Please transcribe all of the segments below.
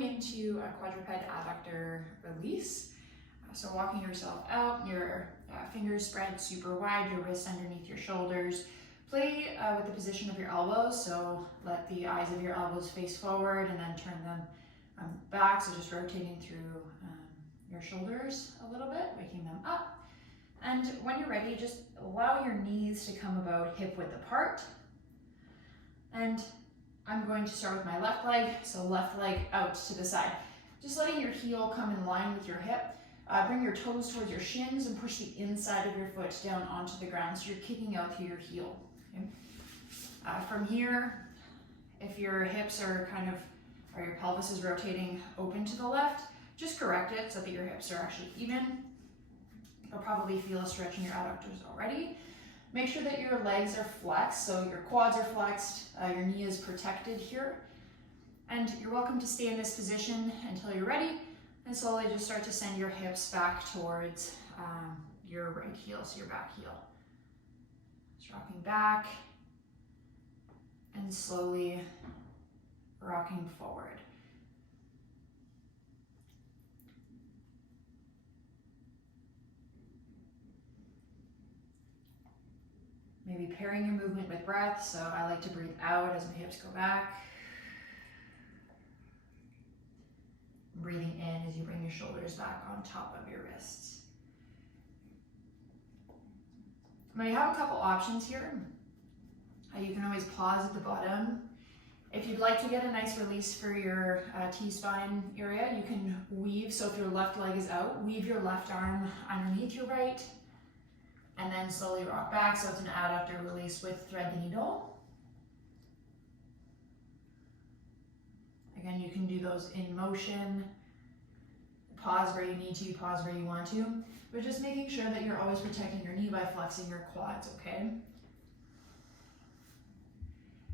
going into a quadruped adductor release. So walking yourself out, your fingers spread super wide, your wrists underneath your shoulders. Play with the position of your elbows, so let the eyes of your elbows face forward and then turn them back, so just rotating through your shoulders a little bit, waking them up. And when you're ready, just allow your knees to come about hip width apart. And I'm going to start with my left leg, so left leg out to the side. Just letting your heel come in line with your hip. Bring your toes towards your shins and push the inside of your foot down onto the ground, so you're kicking out through your heel. Okay? From here, if your hips are or your pelvis is rotating open to the left, just correct it so that your hips are actually even. You'll probably feel a stretch in your adductors already. Make sure that your legs are flexed, so your quads are flexed, your knee is protected here. And you're welcome to stay in this position until you're ready, and slowly just start to send your hips back towards your right heel, so your back heel. Just rocking back and slowly rocking forward. Maybe pairing your movement with breath, so I like to breathe out as my hips go back. Breathing in as you bring your shoulders back on top of your wrists. Now you have a couple options here. You can always pause at the bottom. If you'd like to get a nice release for your T-spine area, you can weave. So if your left leg is out, weave your left arm underneath your right, and then slowly rock back. So it's an adductor release with thread the needle. Again, you can do those in motion. Pause where you need to, pause where you want to, but just making sure that you're always protecting your knee by flexing your quads, okay?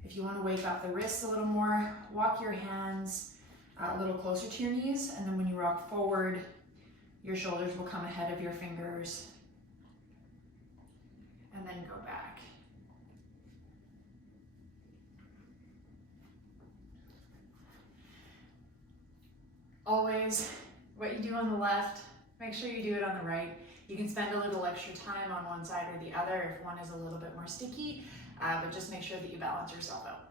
If you want to wake up the wrists a little more, walk your hands a little closer to your knees, and then when you rock forward, your shoulders will come ahead of your fingers, and then go back. Always, what you do on the left, make sure you do it on the right. You can spend a little extra time on one side or the other if one is a little bit more sticky, but just make sure that you balance yourself out.